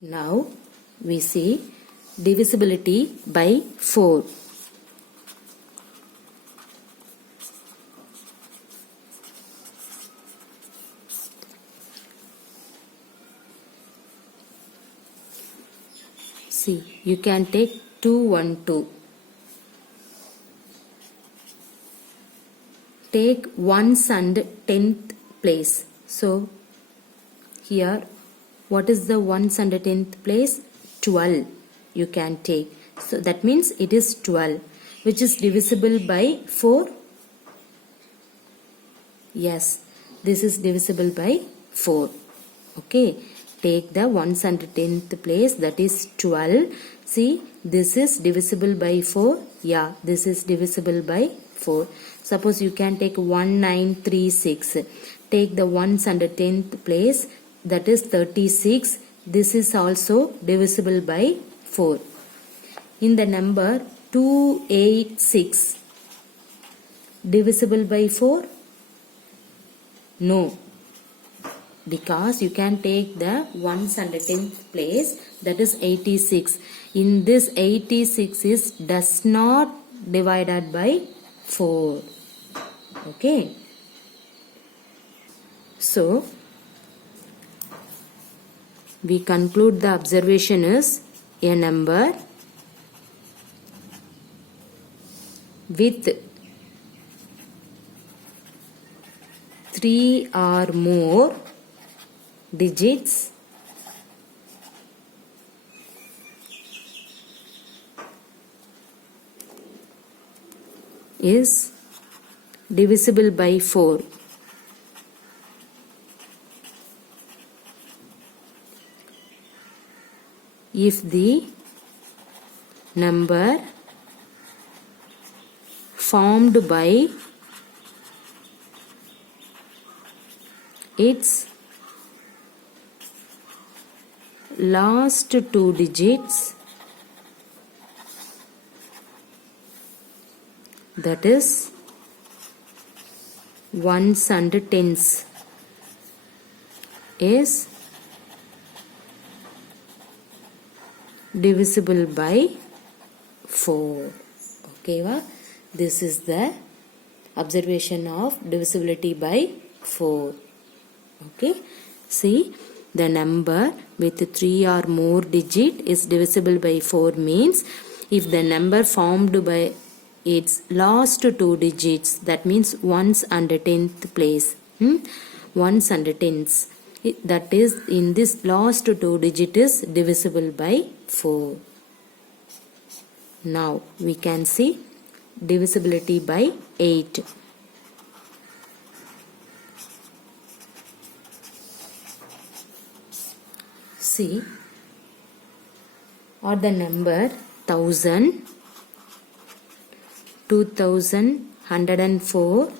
Now we see divisibility by 4. See, you can take 2, 1, 2. Take ones and tenth place. So, here, what is the ones and tenth place? 12 you can take. So, that means it is 12, which is divisible by 4. Yes, this is divisible by 4. Okay, take the ones and tenth place, that is 12. See, this is divisible by 4. Yeah, this is divisible by 4. Suppose you can take 1936. Take the ones and tenth place, that is 36. This is also divisible by 4. In the number 286, divisible by 4? No, because you can take the ones and tenth place, that is 86. In this 86 is does not divided by 4. Okay. So, we conclude the observation is a number with 3 or more digits is divisible by 4. If the number formed by its last 2 digits, that is ones and tens, is divisible by 4. Okay, va? This is the observation of divisibility by 4. Okay, see, the number with 3 or more digit is divisible by 4 means if the number formed by its last 2 digits, that means ones and tenth place, ones and tens, that is in this last 2 digit is divisible by 4. Now we can see divisibility by 8. See, or the number 1000, 2104,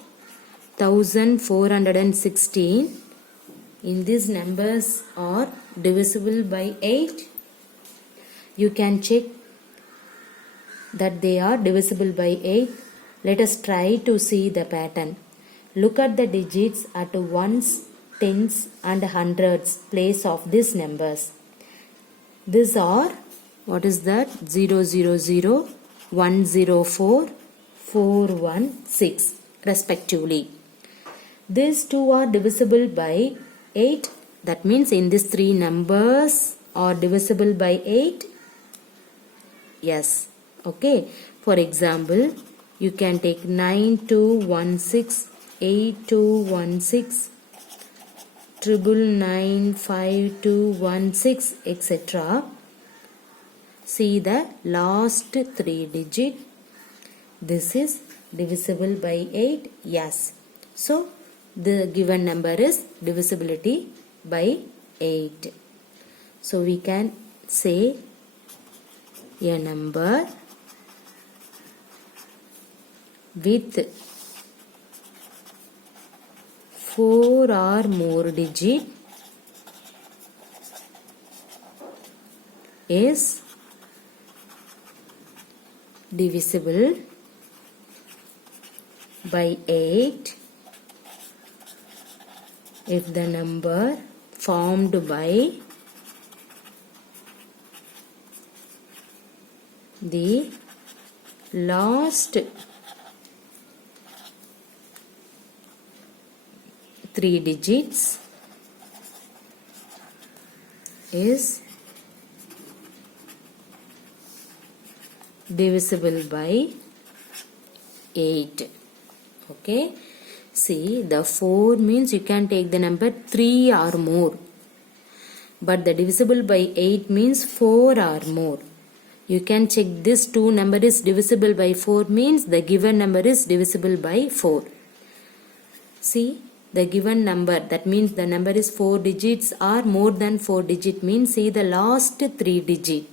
1416. In these numbers are divisible by 8. You can check that they are divisible by 8. Let us try to see the pattern. Look at the digits at ones, tens and hundreds place of these numbers. These are, what is that? 000, 104, 416 respectively. These two are divisible by 8. That means in these 3 numbers are divisible by 8. Yes. Okay. For example, you can take 9216, 8216, 9995216, etc. See the last 3 digit. This is divisible by 8. Yes. So, the given number is divisibility by 8. So, we can say a number with 4 or more digit is divisible by 8 if the number formed by the last 3 digits is divisible by 8. Okay. See, the 4 means you can take the number 3 or more. But the divisible by 8 means 4 or more. You can check this 2 number is divisible by 4 means the given number is divisible by 4. See, the given number, that means the number is 4 digits or more than 4 digit means see the last 3 digit.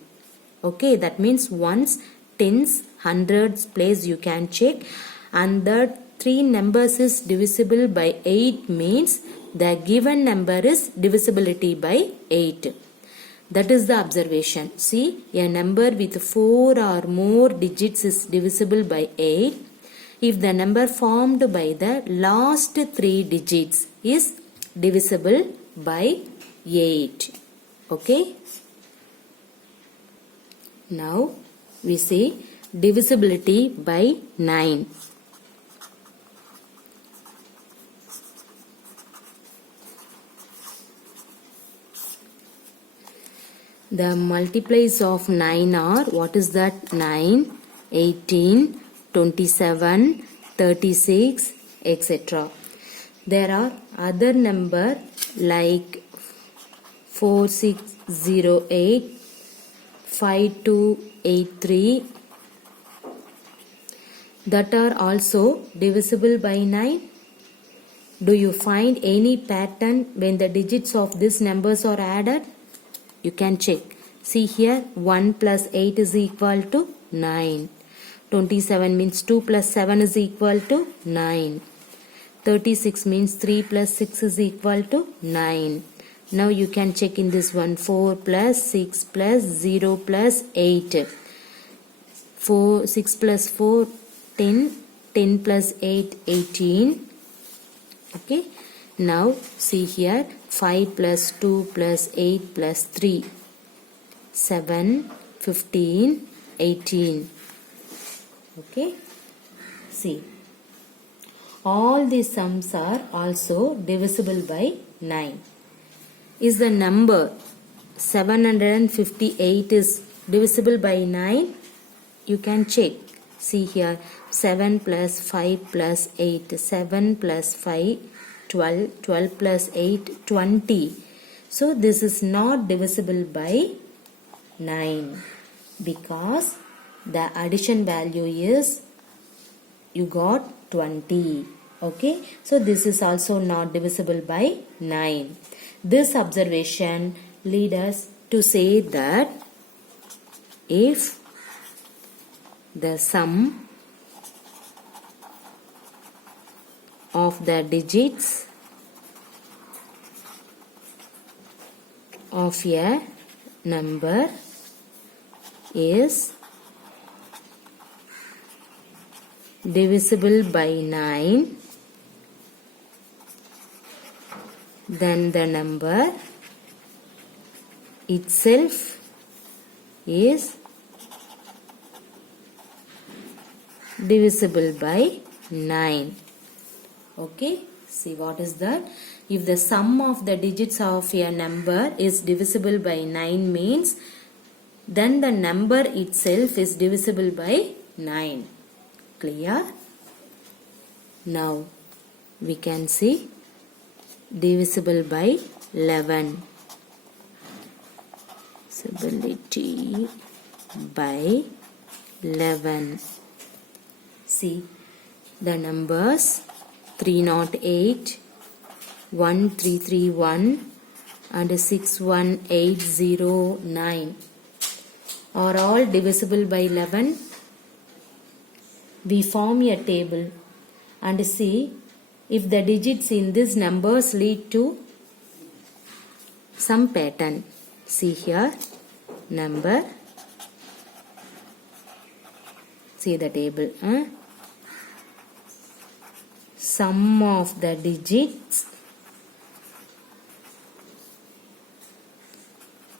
Okay, that means ones, tens, hundreds place you can check, and the 3 numbers is divisible by 8 means the given number is divisibility by 8. That is the observation. See, a number with 4 or more digits is divisible by 8 if the number formed by the last 3 digits is divisible by 8. Okay. Now we see divisibility by 9. The multiplies of 9 are, what is that? 9, 18, 27, 36, etc. There are other number like 4608, 5283 that are also divisible by 9. Do you find any pattern when the digits of these numbers are added? You can check. See here, 1 plus 8 is equal to 9. 27 means 2 plus 7 is equal to 9. 36 means 3 plus 6 is equal to 9. Now you can check in this one. 4 plus 6 plus 0 plus 8. 6 plus 4, 10. 10 plus 8, 18. Okay. Now see here. 5 plus 2 plus 8 plus 3. 7, 15, 18. Okay. See. All these sums are also divisible by 9. Is the number 758 is divisible by 9? You can check. See here. 7 plus 5 plus 8. 7 plus 5, 12. 12 plus 8, 20. So this is not divisible by 9 because the addition value is you got 20. Okay. So this is also not divisible by 9. This observation leads us to say that if the sum of the digits of a number is divisible by 9, then the number itself is divisible by 9. Okay, see what is that? If the sum of the digits of a number is divisible by 9 means then the number itself is divisible by 9. Clear? Now we can see divisible by 11. Divisibility by 11. See the numbers 308, 1331 and 61809 are all divisible by 11. We form a table and see if the digits in these numbers lead to some pattern. See here, number, see the table. Sum of the digits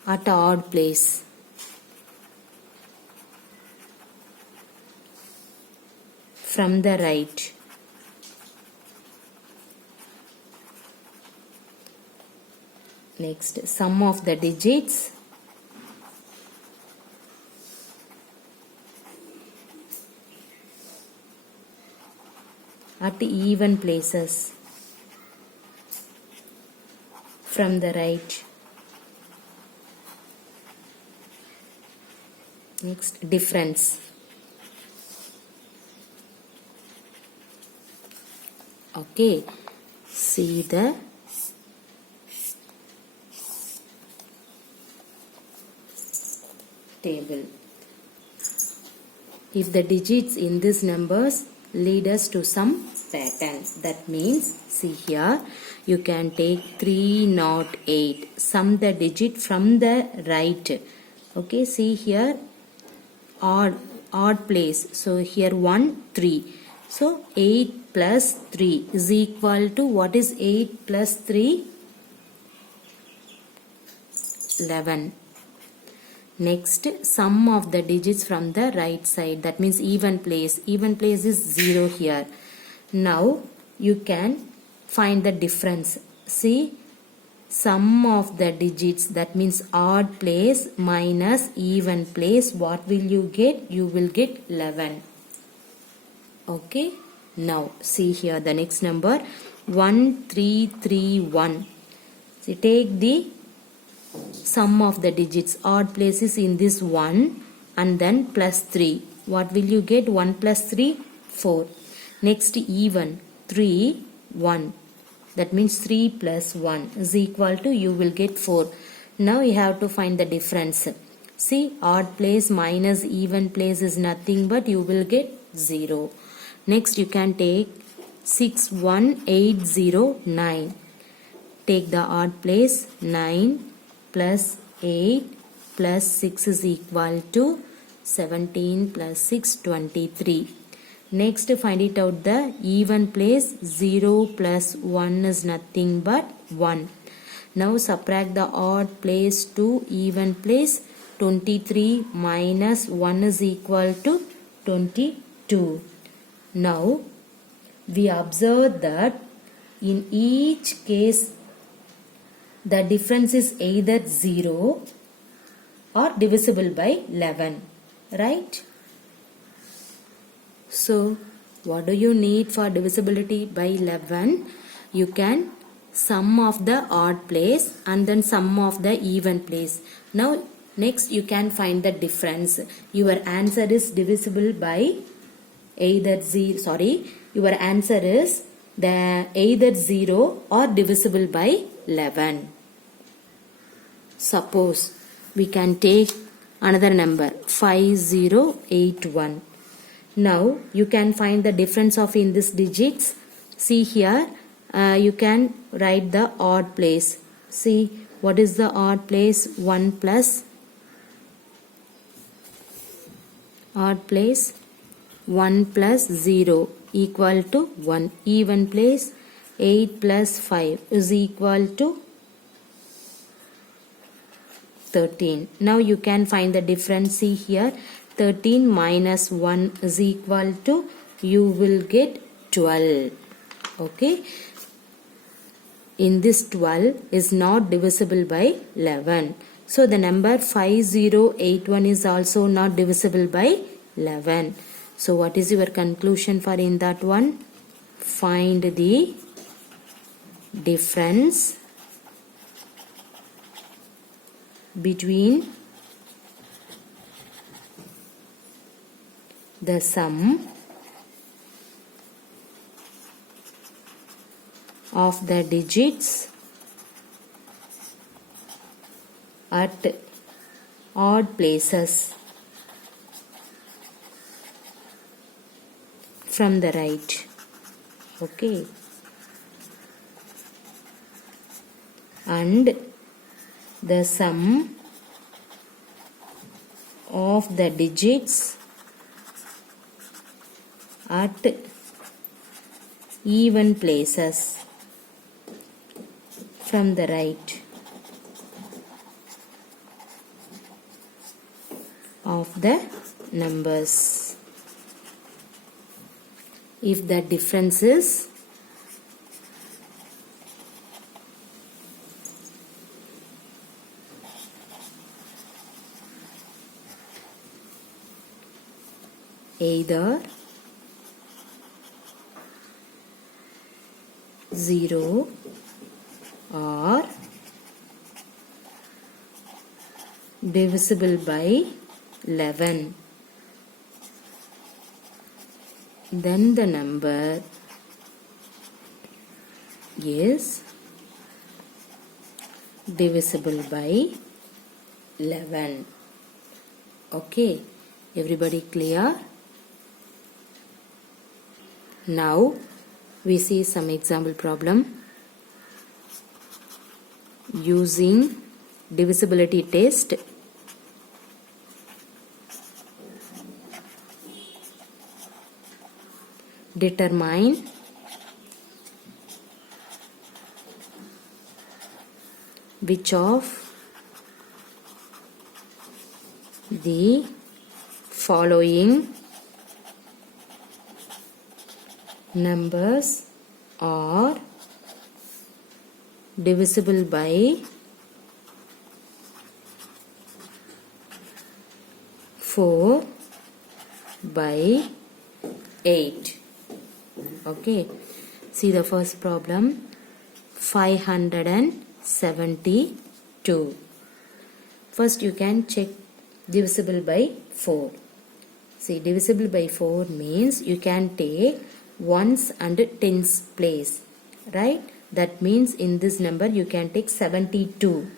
at odd place. from the right. Next, sum of the digits at even places from the right. Next, difference. Okay, see the table. If the digits in these numbers lead us to some pattern, that means, see here, you can take 308, sum the digit from the right. Okay, see here, odd place. So here 1, 3. So 8 plus 3 is equal to, what is 8 plus 3? 11. Next, sum of the digits from the right side, that means even place. Even place is 0 here. Now you can find the difference. See, sum of the digits, that means odd place minus even place, what will you get? You will get 11. Okay, now see here the next number 1331. So take the sum of the digits, odd places in this 1 and then plus 3. What will you get? 1 plus 3, 4. Next, even 3, 1. That means 3 plus 1 is equal to, you will get 4. Now you have to find the difference. See, odd place minus even place is nothing but you will get 0. Next, you can take 61809. Take the odd place, 9 plus 8 plus 6 is equal to 17 plus 6, 23. Next, find it out the even place. 0 plus 1 is nothing but 1. Now subtract the odd place to even place. 23 minus 1 is equal to 22. Now we observe that in each case the difference is either 0 or divisible by 11, right? So what do you need for divisibility by 11? You can sum of the odd place and then sum of the even place. Now next you can find the difference. Your answer is divisible by either 0, your answer is either 0 or divisible by 11. Suppose we can take another number 5081. Now you can find the difference of in these digits. See here, you can write the odd place. See, what is the odd place? 1 plus odd place 1 plus 0 equal to 1. Even place 8 plus 5 is equal to 13. Now you can find the difference. See here, 13 minus 1 is equal to, you will get 12. Okay. In this 12 is not divisible by 11. So the number 5081 is also not divisible by 11. So what is your conclusion for in that one? Find the difference between the sum of the digits at odd places from the right. Okay. And the sum of the digits at even places from the right of the numbers. if the difference is either 0 or divisible by 11, then the number is divisible by 11. Okay, everybody clear? Now we see some example problem using divisibility test. Determine which of the following numbers are divisible by 4 by 8. Okay, see the first problem, 572. First you can check divisible by 4. See, divisible by 4 means you can take ones and tens place, right? That means in this number you can take 72.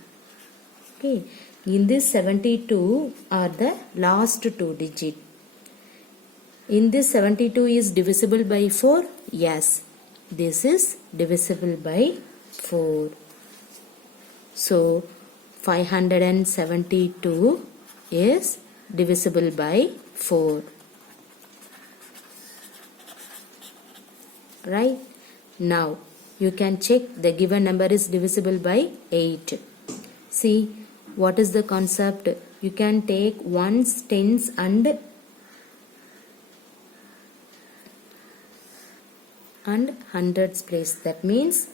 Okay, in this 72 are the last two digits. In this 72 is divisible by 4? Yes, this is divisible by 4. So 572 is divisible by 4. Right? Now you can check the given number is divisible by 8. See, what is the concept? You can take ones, tens and hundreds place. That means,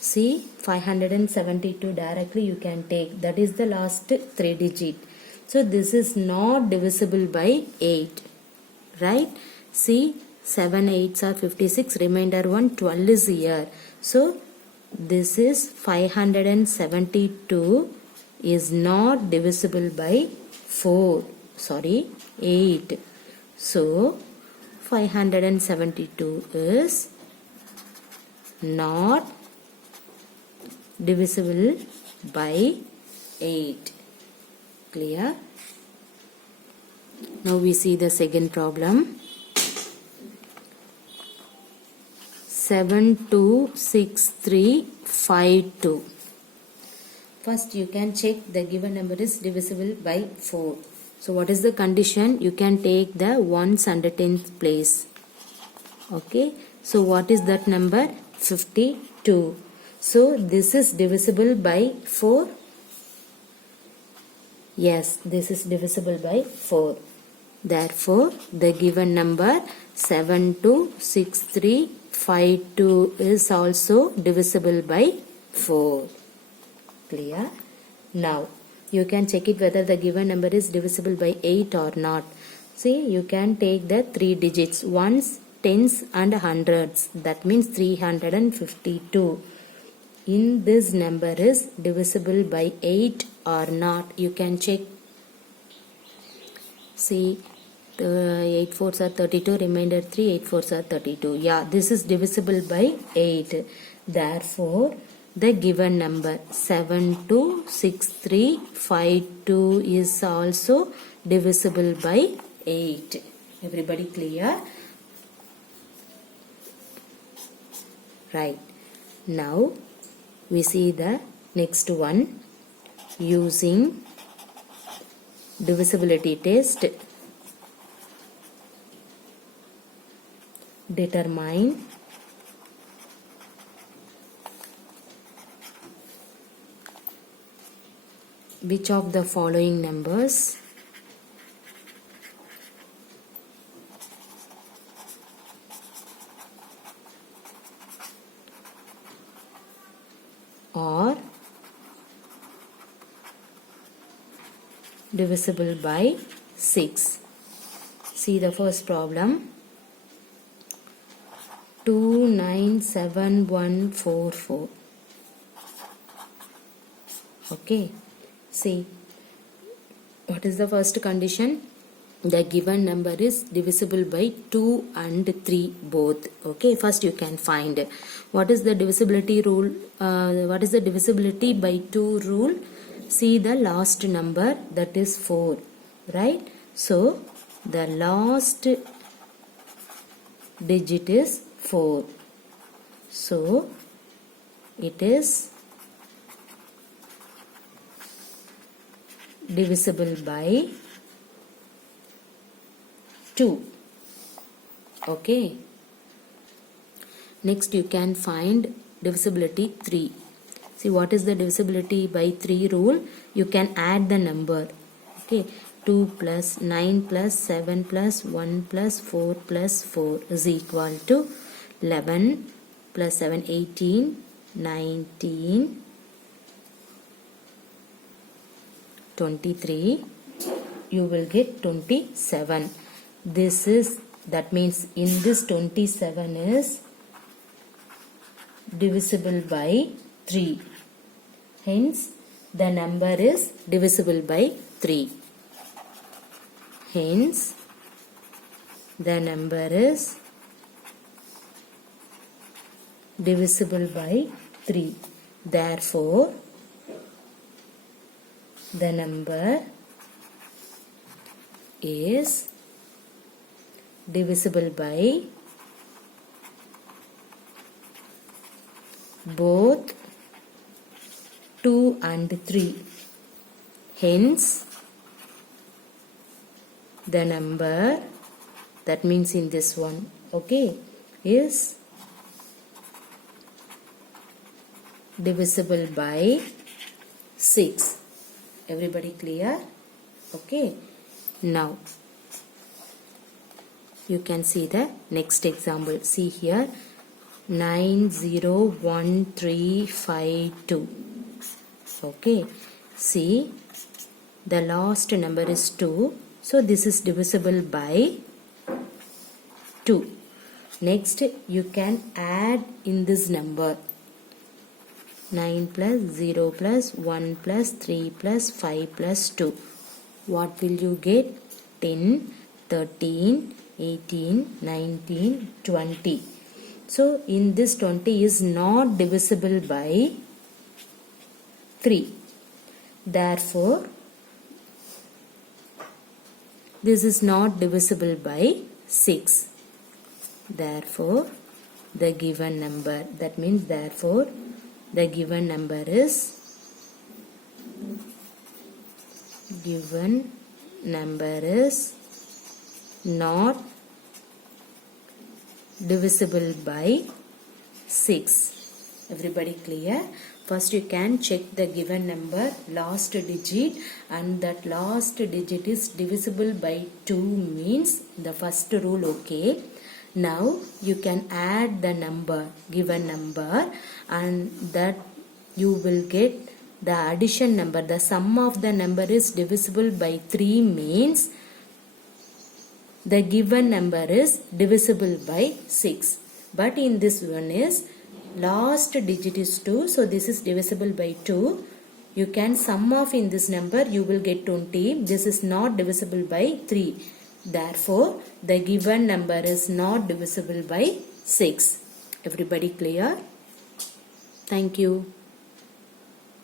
see, 572 directly you can take. That is the last 3 digit. So this is not divisible by 8. Right? See, 7 8s are 56. Remainder 1, 12 is here. So this is 572 is not divisible by 4. Sorry, 8. So 572 is not divisible by 8. Clear? Now we see the second problem. 726352. First you can check the given number is divisible by 4. So what is the condition? You can take the ones and the tens place. Okay. So what is that number? 52. So this is divisible by 4. Yes, this is divisible by 4. Therefore, the given number 726352 is also divisible by 4. Clear? Now, you can check it whether the given number is divisible by 8 or not. See, you can take the 3 digits, ones, tens and hundreds. That means 352. In this number is divisible by 8 or not. You can check. See, 8 fours are 32, remainder 3, 8 fours are 32. Yeah, this is divisible by 8. Therefore, the given number 726352 is also divisible by 8. Everybody clear? Right. Now we see the next one using divisibility test. Determine which of the following numbers or divisible by 6. See the first problem. 297144. Okay, see, what is the first condition? The given number is divisible by 2 and 3 both. Okay, first you can find what is the divisibility rule. What is the divisibility by 2 rule? See the last number, that is 4, right? So the last digit is 4. So it is divisible by 2. Okay. Next you can find divisibility 3. See, what is the divisibility by 3 rule? You can add the number. Okay. 2 plus 9 plus 7 plus 1 plus 4 plus 4 is equal to 11 plus 7, 18, 19, 23. You will get 27. That means in this 27 is divisible by 3. Hence, the number is divisible by 3. Hence, the number is divisible by 3. Therefore, the number is divisible by both 2 and 3. Hence, the number, that means in this one, okay, is divisible by 6. Everybody clear? Okay. Now, you can see the next example. See here, 901352. Okay. See, the last number is 2. So, this is divisible by 2. Next, you can add in this number. 9 plus 0 plus 1 plus 3 plus 5 plus 2. What will you get? 10, 13, 18, 19, 20. So, in this 20 is not divisible by 3. Therefore, this is not divisible by 6. Therefore, the given number, that means therefore, the given number is not divisible by 6. Everybody clear? First you can check the given number last digit, and that last digit is divisible by 2 means the first rule okay. Now you can add the number, given number, and that you will get the addition number. The sum of the number is divisible by 3 means the given number is divisible by 6. But in this one is last digit is 2, so this is divisible by 2. You can sum off in this number, you will get 20. This is not divisible by 3. Therefore, the given number is not divisible by 6. Everybody clear? Thank you.